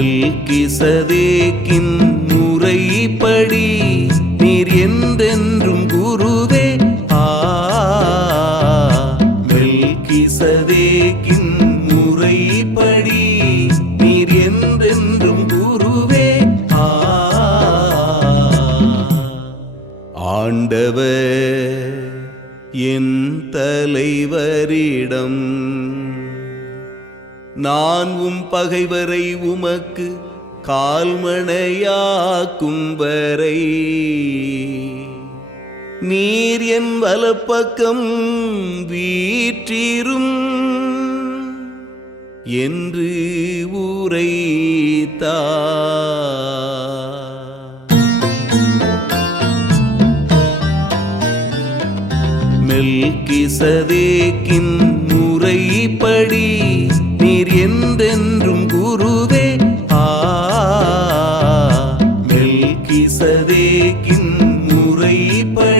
மெல்கிசதேக்கின் முறைப்படி நீர் என்றென்றும் குருவே ஆ மெல்கிசதேக்கின் முறைப்படி நீர் என்றென்றும் குருவே ஆ ஆண்டவர் என் தலைவரிடம் நான் உம் பகைவரை உமக்கு கால்மணையாக்கும் வரை. நீர் என் வலப்பக்கம் வீற்றிரும் என்று உரைத்தா. மெல்கிசதேக்கின்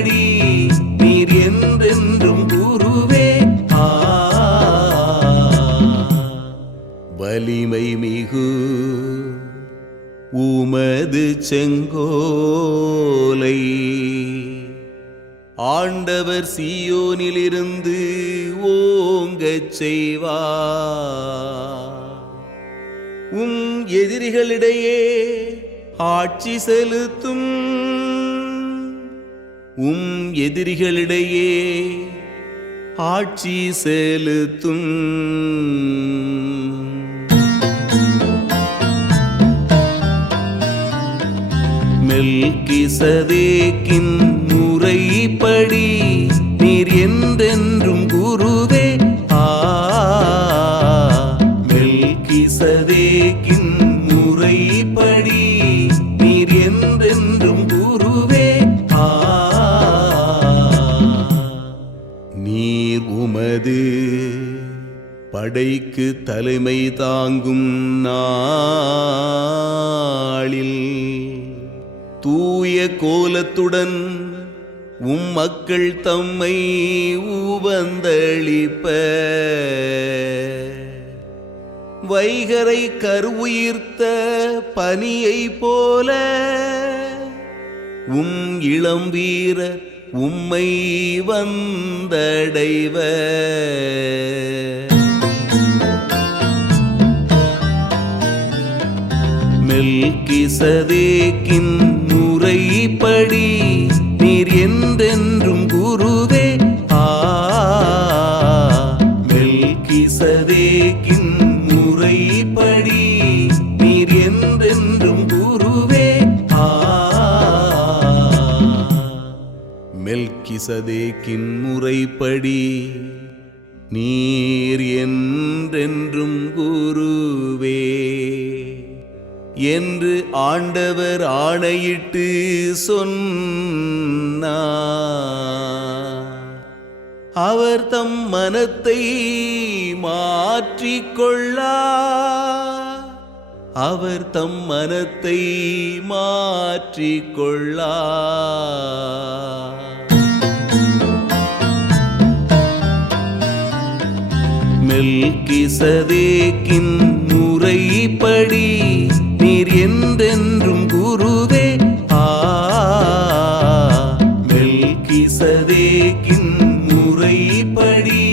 முறைப்படி நீர் என்றென்றும் குருவே வலிமை மிகு உமது செங்கோலை. ஆண்டவர் சியோனிலிருந்து ஓங்கச் செய்வா. உம் எதிரிகளிடையே ஆட்சி செலுத்தும் உம் எதிரிகளிடையே ஆட்சி செலுத்தும். மெல்கிசதேக்கின் முறைப்படி படைக்கு தலைமை தாங்கும் நாளில் தூய கோலத்துடன் உம் மக்கள் தம்மை உவந்தளிப்ப வைகரை கருவுயிர்த்த பனியை போல உம் இளம் வீரர் உம்மை வந்தடைவர் மெல்கிசதேக்கின் முறைப்படி நீர் என்றென்றும் குருவே ஆ மெல்கிசதேக்கின் முறைப்படி நீர் என்றென்றும் குருவே ஆ மெல்கிசதேக்கின் முறைப்படி நீர் என்றென்றும் குருவே என்று ஆண்டவர் ஆணையிட்டு சொன்னார் அவர் தம் மனத்தை மாற்றிக்கொள்ளார் அவர் தம் மனத்தை மாற்றிக்கொள்ளா. மெல்கிசதேக்கின் முறைப்படி